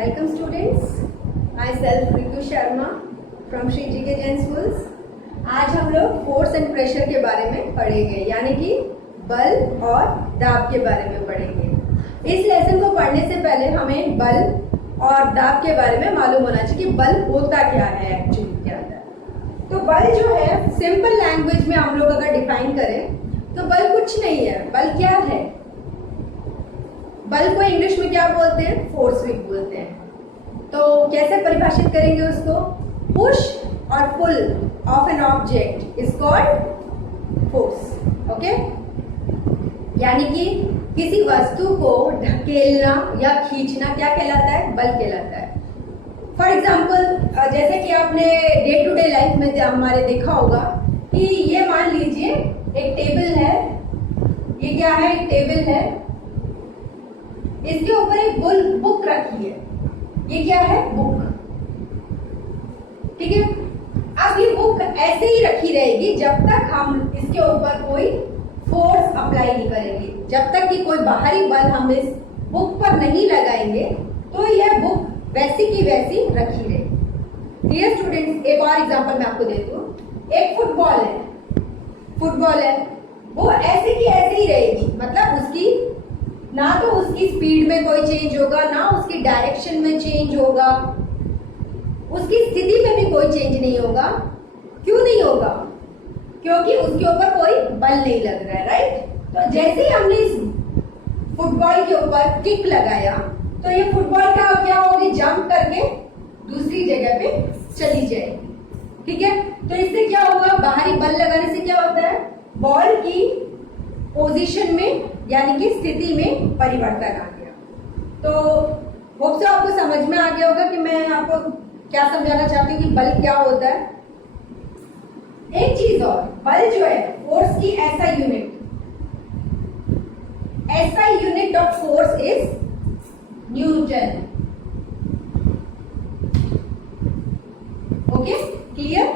Welcome students. Myself Ritu Sharma from Shri GK Jain Schools. आज हम लोग force and pressure के बारे में पढ़ेंगे, यानी कि बल और दाब के बारे में पढ़ेंगे। इस लेसन को पढ़ने से पहले हमें बल और दाब के बारे में मालूम होना चाहिए कि बल होता क्या है एक्चुअली क्या होता है। तो बल जो है सिंपल लैंग्वेज में हम लोग अगर डिफाइन करें तो बल कुछ नहीं है। बल क्या है? बल को इंग्लिश में क्या बोलते हैं? फोर्स भी बोलते हैं। तो कैसे परिभाषित करेंगे उसको? पुश और pull of an object is called force. Okay, यानी कि किसी वस्तु को ढकेलना या खींचना क्या कहलाता है? बल कहलाता है। फॉर एग्जाम्पल, जैसे कि आपने डे टू डे लाइफ में हमारे देखा होगा कि ये मान लीजिए एक टेबल है। ये क्या है? एक टेबल है, इसके ऊपर एक बुक रखी है। ये क्या है? बुक। ठीक है, अब ये बुक ऐसे ही रखी रहेगी जब तक हम इसके ऊपर कोई फोर्स अप्लाई नहीं करेंगे। जब तक कि कोई बाहरी बल हम इस बुक पर नहीं लगाएंगे तो यह बुक वैसी की वैसी रखी रहेगी। डियर स्टूडेंट्स, एक और एग्जांपल मैं आपको देती हूँ। एक फुटबॉल है, वो ऐसे की ऐसे ही रहेगी, मतलब उसकी ना तो उसकी स्पीड में कोई चेंज होगा, ना उसकी डायरेक्शन में चेंज होगा, उसकी स्थिति में भी कोई चेंज नहीं होगा। क्यों नहीं होगा? क्योंकि उसके ऊपर कोई बल नहीं लग रहा है, राइट? तो जैसे ही हमने इस फुटबॉल के ऊपर किक लगाया तो ये फुटबॉल का क्या होगी? जंप करके दूसरी जगह पे चली जाएगी। ठीक है, तो इससे क्या होगा? बाहरी बल लगाने से क्या होता है? बॉल की पोजीशन में यानी कि स्थिति में परिवर्तन आ गया। तो होप से आपको समझ में आ गया होगा कि मैं आपको क्या समझाना चाहती हूँ कि बल क्या होता है। एक चीज और, बल जो है फोर्स की SI unit of force is Newton. Okay, clear?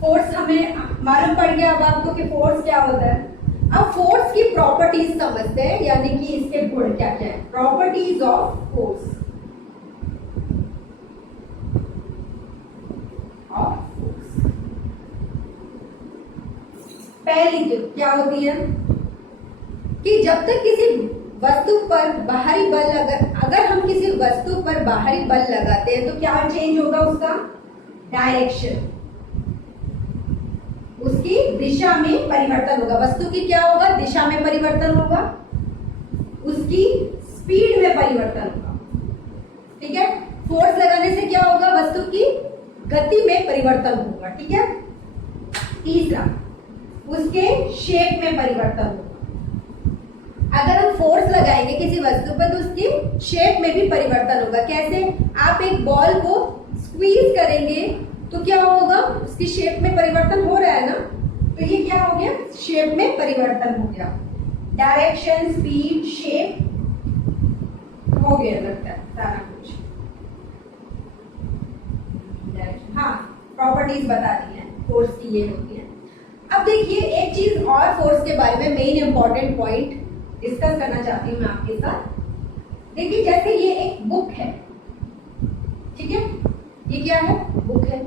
Force हमें मालूम पड़ गया अब आपको कि फोर्स क्या होता है। अब फोर्स की प्रॉपर्टीज समझते हैं, यानी कि इसके गुण क्या क्या है। Properties of force. पहली जो क्या होती है कि जब तक किसी वस्तु पर बाहरी बल अगर हम किसी वस्तु पर बाहरी बल लगाते हैं तो क्या चेंज होगा? उसका डायरेक्शन, उसकी दिशा में परिवर्तन होगा। वस्तु की क्या होगा? दिशा में परिवर्तन होगा, उसकी स्पीड में परिवर्तन होगा। ठीक है, फोर्स लगाने से क्या होगा? वस्तु की गति में परिवर्तन होगा। ठीक है, तीसरा, उसके शेप में परिवर्तन होगा। अगर हम फोर्स लगाएंगे किसी वस्तु पर तो उसकी शेप में भी परिवर्तन होगा। कैसे? आप एक बॉल को स्क्वीज करेंगे तो क्या होगा? उसकी शेप में परिवर्तन हो रहा है ना, तो ये क्या हो गया? शेप में परिवर्तन हो गया। डायरेक्शन, स्पीड, शेप हो गया लगता है सारा कुछ। हाँ, प्रॉपर्टीज बता दी है फोर्स की, ये होती है। अब देखिए एक चीज और फोर्स के बारे में मेन इंपॉर्टेंट पॉइंट डिस्कस करना चाहती हूँ मैं आपके साथ। देखिए जैसे ये एक बुक है, ठीक है, ये क्या है? बुक है।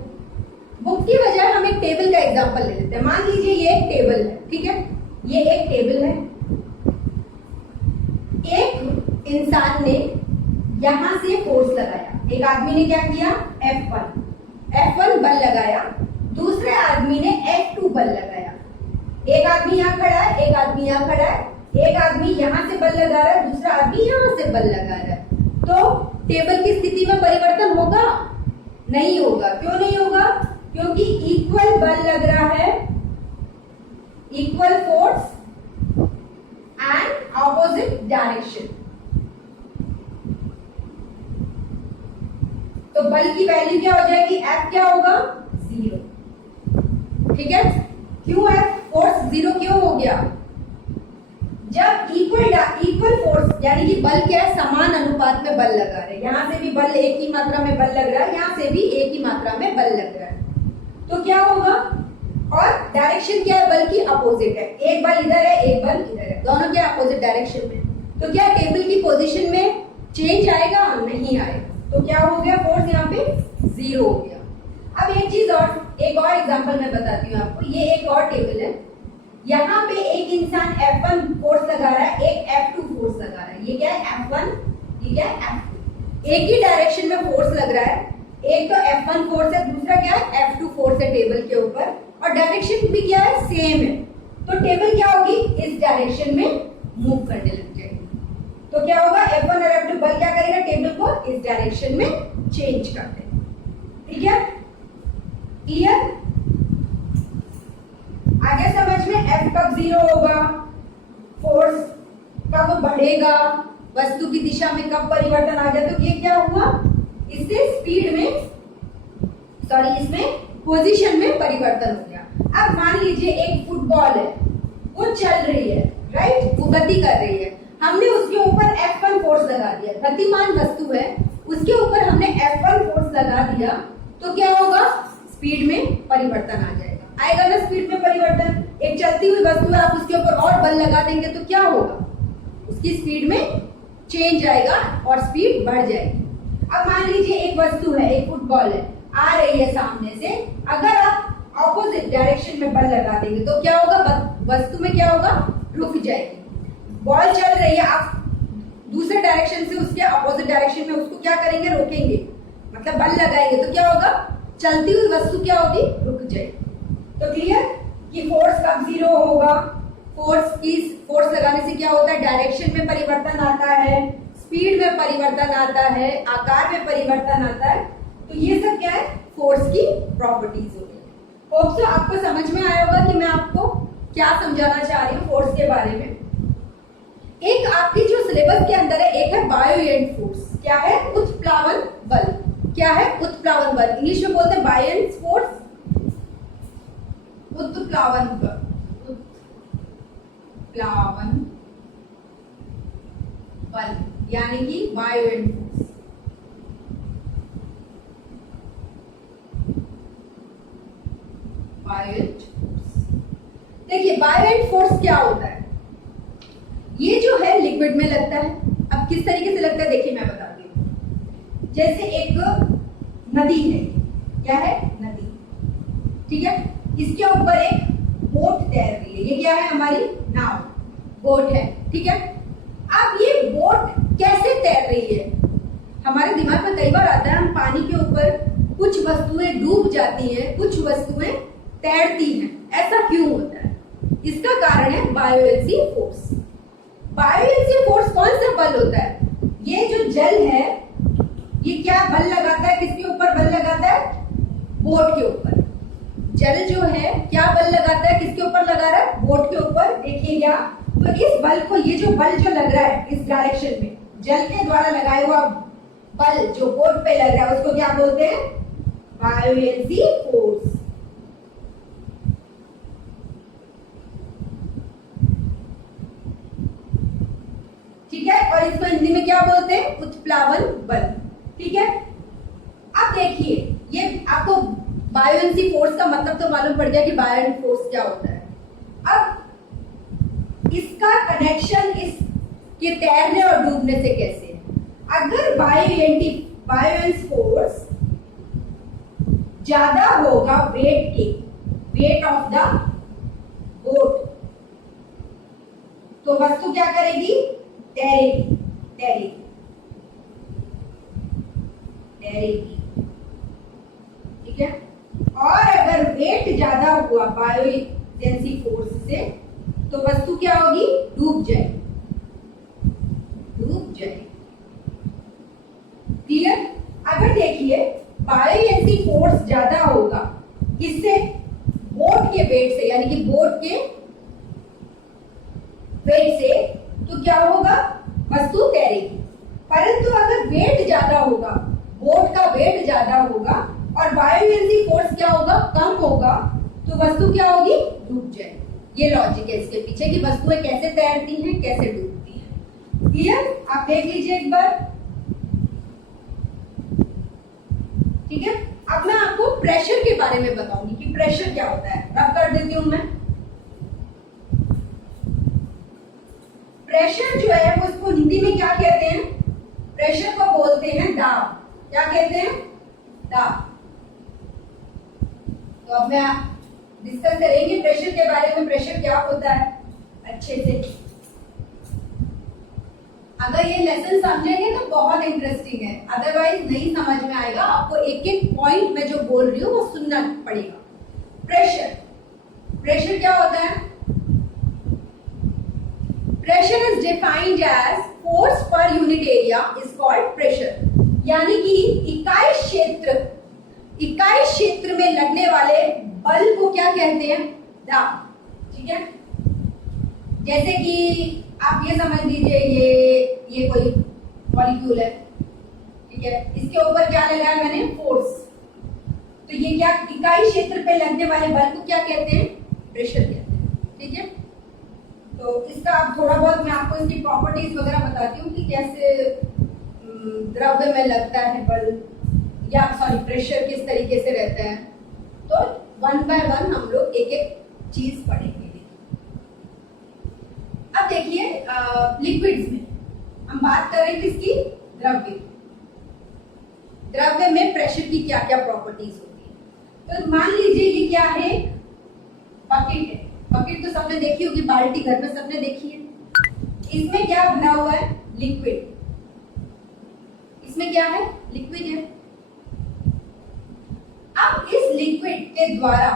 बुक की बजाय हम एक टेबल का एग्जांपल ले लेते हैं। मान लीजिए ये एक टेबल है, ठीक है, ये एक टेबल है। एक इंसान ने यहां से फोर्स लगाया, एक आदमी ने क्या किया? F1 बल लगाया, दूसरे आदमी ने F2 बल लगाया। एक आदमी यहां खड़ा है, एक आदमी यहां खड़ा है, एक आदमी यहां से बल लगा रहा है, दूसरा आदमी यहां से बल लगा रहा है। तो टेबल की स्थिति में परिवर्तन होगा? नहीं होगा। क्यों नहीं होगा? क्योंकि इक्वल बल लग रहा है, equal force and opposite direction. तो बल की वैल्यू क्या हो जाएगी? F क्या होगा? 0। ठीक है, क्यों F फोर्स 0 क्यों हो गया? जब इक्वल फोर्स यानी कि बल क्या है? समान अनुपात में बल लगा रहे हैं। यहां से भी बल एक ही मात्रा में बल लग रहा है, यहां से भी एक ही मात्रा में बल लग रहा है, तो क्या होगा? और डायरेक्शन क्या है? बल की अपोजिट है। एक बल इधर है, एक बल इधर है, दोनों क्या अपोजिट डायरेक्शन में। तो क्या टेबल की पोजीशन में चेंज आएगा? नहीं आएगा। तो क्या हो गया? फोर्स यहाँ पे 0 हो गया। अब एक चीज और, एक और एग्जांपल मैं बताती हूँ आपको। ये एक और टेबल है। यहाँ पे एक इंसान F1 फोर्स लगा रहा है, एक F2 फोर्स लगा रहा है। ये क्या है? F1, ये क्या है? F2। एक ही डायरेक्शन में फोर्स लग रहा है। एक तो F1 फोर्स है, दूसरा क्या है? F2 फोर्स है टेबल के ऊपर, और डायरेक्शन भी क्या है? सेम है। तो टेबल क्या होगी? इस डायरेक्शन में मूव करने लग जाएगी। तो क्या होगा? F1 और F2 बल क्या करेगा? टेबल को इस डायरेक्शन में चेंज कर देगा। ठीक है? क्लियर? आगे समझ में। F कब 0 होगा? फोर्स कब बढ़ेगा? वस्तु की दिशा में कब परिवर्तन आ गया? तो ये क्या हुआ? इससे स्पीड में, सॉरी, इसमें पोजीशन में परिवर्तन हो गया। अब मान लीजिए एक फुटबॉल है, वो चल रही है, राइट, वो गति कर रही है। हमने उसके ऊपर F1 फोर्स लगा दिया। गतिमान वस्तु है, उसके ऊपर हमने F1 फोर्स लगा दिया, तो क्या होगा? स्पीड में परिवर्तन आ जाएगा। आएगा ना स्पीड में परिवर्तन? एक चलती हुई वस्तु है, आप उसके ऊपर और बल लगा देंगे तो क्या होगा? उसकी स्पीड में चेंज आएगा और स्पीड बढ़ जाएगी। अब मान लीजिए एक वस्तु है, एक फुटबॉल है, आ रही है सामने से। अगर आप ऑपोजिट डायरेक्शन में बल लगा देंगे तो क्या होगा? वस्तु में क्या होगा? रुक जाएगी। बॉल चल रही है, आप दूसरे डायरेक्शन से उसके अपोजिट डायरेक्शन में उसको क्या करेंगे? रोकेंगे, मतलब बल लगाएंगे, तो क्या होगा? चलती हुई वस्तु क्या होगी? रुक जाएगी। तो क्लियर कि फोर्स कब 0 होगा? फोर्स लगाने से क्या होता है? डायरेक्शन में परिवर्तन आता है, स्पीड में परिवर्तन आता है, आकार में परिवर्तन आता है। तो ये सब क्या है? फोर्स की प्रॉपर्टीज होती है। होप सो आपको समझ में आया होगा कि मैं आपको क्या समझाना चाह रही हूँ फोर्स के बारे में। एक आपकी जो सिलेबस के अंदर है, एक है बायोएंट फोर्स। क्या है? उत्प्लावन बल। क्या है? उत्प्लावन बल। इंग्लिश में बोलते हैं बायोएंट फोर्स, उत्प्लावन बल, उत्प्लावन बल, यानी कि बायोएंट फोर्स। बायोएंट फोर्स, देखिए बायोएंट फोर्स क्या होता है? ये जो है लिक्विड में लगता है। अब किस तरीके से लगता है देखिए मैं बताती हूँ। जैसे एक नदी है, क्या है? नदी, ठीक है, इसके ऊपर एक बोट तैर रही है। ये क्या है? हमारी नाव, बोट है, ठीक है। अब ये बोट कैसे तैर रही है? हमारे दिमाग में कई बार आता है, हम पानी के ऊपर कुछ वस्तुएं डूब जाती हैं, कुछ वस्तुएं तैरती हैं। ऐसा क्यों होता है? इसका कारण है बायोएंसी फोर्स। बायोएंसी फोर्स कौन सा बल होता है? ये जो जल है, ये क्या बल लगाता है? किसके ऊपर बल लगाता है? बोट के ऊपर। जल जो है क्या बल लगाता है? किसके ऊपर लगा रहा है? बोट के ऊपर। देखिए क्या, तो इस बल को, ये जो बल जो लग रहा है इस डायरेक्शन में, जल के द्वारा लगाया हुआ बल जो बोट पे लग रहा है, उसको क्या बोलते हैं? Buoyancy force. ठीक है, और इसको हिंदी में क्या बोलते हैं? उत्प्लावन बल। ठीक है, अब देखिए, ये आपको बायोएंसी फोर्स का मतलब तो मालूम पड़ गया कि बायोएंट फोर्स क्या होता है। अब इसका कनेक्शन इस के तैरने और डूबने से कैसे है? अगर बायोएंट फोर्स ज्यादा होगा वेट के, वेट ऑफ द बोट, तो वस्तु क्या करेगी? तैरेगी, तैरेगी, तैरेगी। ठीक है, और अगर वेट ज्यादा हुआ बायोएंसी फोर्स से, तो वस्तु क्या होगी? डूब जाएगी, डूब जाएगी। क्लियर? अगर देखिए बायोएंसी फोर्स ज्यादा होगा किससे? बोट के वेट से, यानी कि बोट के वेट से, तो क्या होगा? वस्तु तैरेगी। परंतु अगर वेट ज्यादा होगा, बोट का वेट ज्यादा होगा और बायोएंसी फोर्स क्या होगा? कम होगा, तो वस्तु क्या होगी? डूब जाएगी। ये लॉजिक है इसके पीछे कि वस्तुएं कैसे तैरती हैं, कैसे डूबती हैं। क्लियर? आप देख लीजिए एक बार। ठीक है, अब मैं आपको प्रेशर के बारे में बताऊंगी कि प्रेशर क्या होता है। रब कर देती हूं मैं। प्रेशर जो है वो इसको हिंदी में क्या कहते हैं? प्रेशर को बोलते हैं दाब। क्या कहते हैं? दाब। तो अब मैं डिस्कस करेंगे प्रेशर के बारे में, प्रेशर क्या होता है अच्छे से। अगर ये लेसन समझेंगे तो बहुत इंटरेस्टिंग है, अदरवाइज नहीं समझ में आएगा। आपको एक एक पॉइंट में जो बोल रही हूँ वो सुनना पड़ेगा। प्रेशर, प्रेशर क्या होता है? Pressure is defined as force per unit area is called pressure. यानी कि इकाई क्षेत्र में लगने वाले बल को क्या कहते हैं? दाब। ठीक है, जैसे कि आप ये समझ लीजिए ये कोई मॉलिक्यूल है, ठीक है, इसके ऊपर क्या लगा है मैंने? फोर्स। तो ये क्या इकाई क्षेत्र पे लगने वाले बल को क्या कहते हैं? प्रेशर कहते हैं। ठीक है, तो इसका आप थोड़ा बहुत मैं आपको इसकी प्रॉपर्टीज वगैरह बताती हूँ कि कैसे द्रव्य में लगता है बल, या सॉरी प्रेशर किस तरीके से रहता है। तो वन बाय वन हम लोग एक एक चीज पढ़ेंगे। अब देखिए लिक्विड्स में हम बात कर रहे हैं किसकी? द्रव्य। द्रव्य में प्रेशर की क्या क्या प्रॉपर्टीज होती है। तो मान लीजिए ये क्या है? बकेट है। बकेट तो सबने देखी होगी, बाल्टी घर में सबने देखी है। इसमें क्या भरा हुआ है? लिक्विड। इसमें क्या है? लिक्विड है। अब इस लिक्विड के द्वारा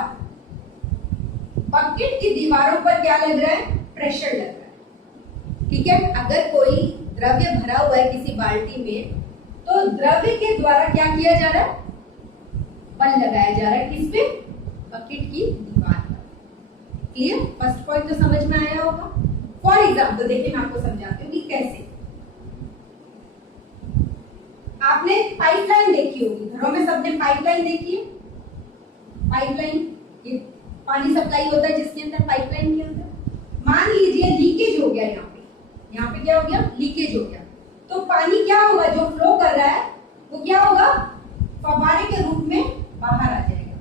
बकेट की दीवारों पर क्या लग रहा है? प्रेशर लग रहा है। ठीक है, अगर कोई द्रव्य भरा हुआ है किसी बाल्टी में, तो द्रव्य के द्वारा क्या किया जा रहा है? बल लगाया जा रहा है। किस पे? बकेट की दीवार पर। क्लियर? फर्स्ट पॉइंट तो समझ में आया होगा। फॉर एग्जाम्पल देखिए, मैं आपको समझाती हूँ कि कैसे। आपने पाइपलाइन देखी होगी, घरों में सबने पाइपलाइन देखी है। पाइपलाइन, ये पानी सप्लाई होता है जिसके अंदर, पाइपलाइन के अंदर मान लीजिए लीकेज हो गया। यहाँ पे क्या हो गया? लीकेज हो गया। तो पानी क्या होगा? जो फ्लो कर रहा है वो क्या होगा? फव्वारे के रूप में बाहर आ जाएगा।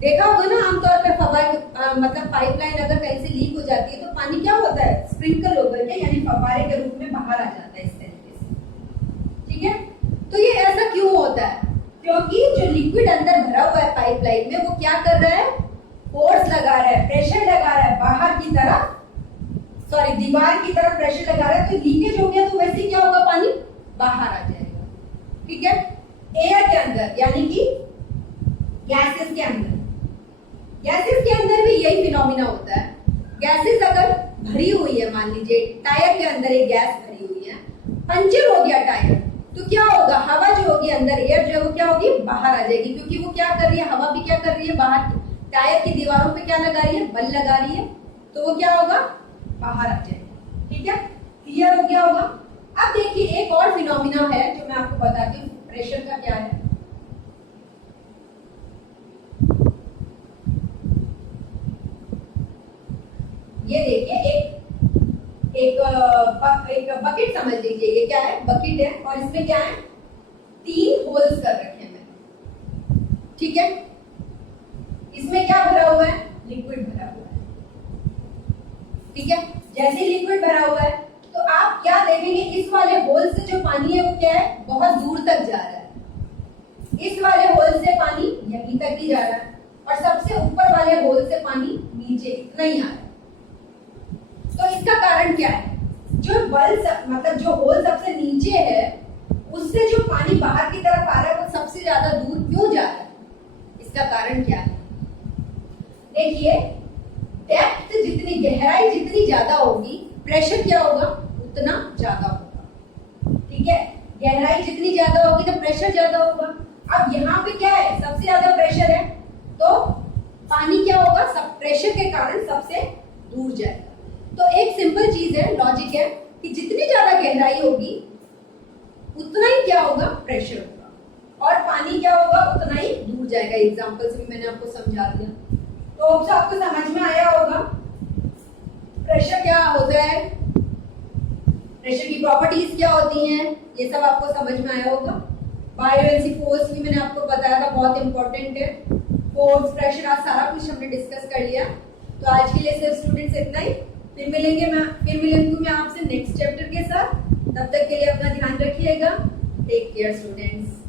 देखा होगा ना आमतौर पर फव्वारे मतलब पाइपलाइन अगर कहीं से लीक हो जाती है तो पानी क्या होता है? स्प्रिंकल होकर के यानी फव्वारे के रूप में बाहर आ जाता है इस तरीके से। ठीक है, तो ये ऐसा क्यों होता है? क्योंकि जो लिक्विड अंदर भरा हुआ है पाइपलाइन में वो क्या कर रहा है? फोर्स लगा रहा है, प्रेशर लगा रहा है बाहर की तरफ, सॉरी दीवार की तरफ प्रेशर लगा रहा है। तो लीकेज हो गया तो वैसे क्या होगा? पानी बाहर आ जाएगा। ठीक है, एयर के अंदर यानी कि गैसेस के अंदर, गैसेस के अंदर भी यही फिनोमिना होता है। गैसेस अगर भरी हुई है, मान लीजिए टायर के अंदर एक गैस भरी हुई है, पंचर हो गया टायर, तो क्या होगा? हवा जो होगी अंदर, एयर जो है वो क्या होगी? बाहर आ जाएगी। क्योंकि वो क्या कर रही है? हवा भी क्या कर रही है? बाहर टायर की दीवारों पे क्या लगा रही है? बल लगा रही है। तो वो क्या होगा? बाहर आ जाएगा। ठीक है, क्लियर हो गया होगा। अब देखिए एक और फिनोमिना है जो मैं आपको बताती हूँ प्रेशर का क्या है। ये देखिए एक बकेट समझ लीजिए। ये क्या है? बकेट है और इसमें क्या है? 3 होल्स कर रखे हैं मैंने। ठीक है, इसमें क्या भरा हुआ है? लिक्विड भरा हुआ है। ठीक है, जैसे लिक्विड भरा हुआ है तो आप क्या देखेंगे? इस वाले होल से जो पानी है वो क्या है? बहुत दूर तक जा रहा है। इस वाले होल से पानी यहीं तक ही जा रहा है और सबसे ऊपर वाले होल से पानी नीचे इतना ही आ रहा है। तो इसका कारण क्या है? जो बल मतलब जो होल सबसे नीचे है उससे जो पानी बाहर की तरफ आ रहा है वो सबसे ज्यादा दूर क्यों जा रहा है? इसका कारण क्या है? देखिए डेप्थ जितनी, गहराई जितनी ज्यादा होगी, प्रेशर क्या होगा? उतना ज्यादा होगा। ठीक है, गहराई जितनी ज्यादा होगी तो प्रेशर ज्यादा होगा। अब यहाँ पे क्या है? सबसे ज्यादा प्रेशर है तो पानी क्या होगा? सब प्रेशर के कारण सबसे दूर जाएगा। तो एक सिंपल चीज है, लॉजिक है कि जितनी ज्यादा गहराई होगी उतना ही क्या होगा? प्रेशर होगा और पानी क्या होगा? उतना ही दूर जाएगा। एग्जांपल से भी मैंने आपको समझा दिया, तो अब आपको समझ में आया होगा प्रेशर क्या होता है, प्रेशर की प्रॉपर्टीज क्या होती हैं, ये सब आपको समझ में आया होगा। बायोएनसी फोर्स भी मैंने आपको बताया था, बहुत इंपॉर्टेंट है। फोर्स, प्रेशर, आज सारा कुछ हमने डिस्कस कर लिया। तो आज के लिए सिर्फ स्टूडेंट्स इतना ही। फिर मिलेंगे मैं आपसे नेक्स्ट चैप्टर के साथ। तब तक के लिए अपना ध्यान रखिएगा। Take care students.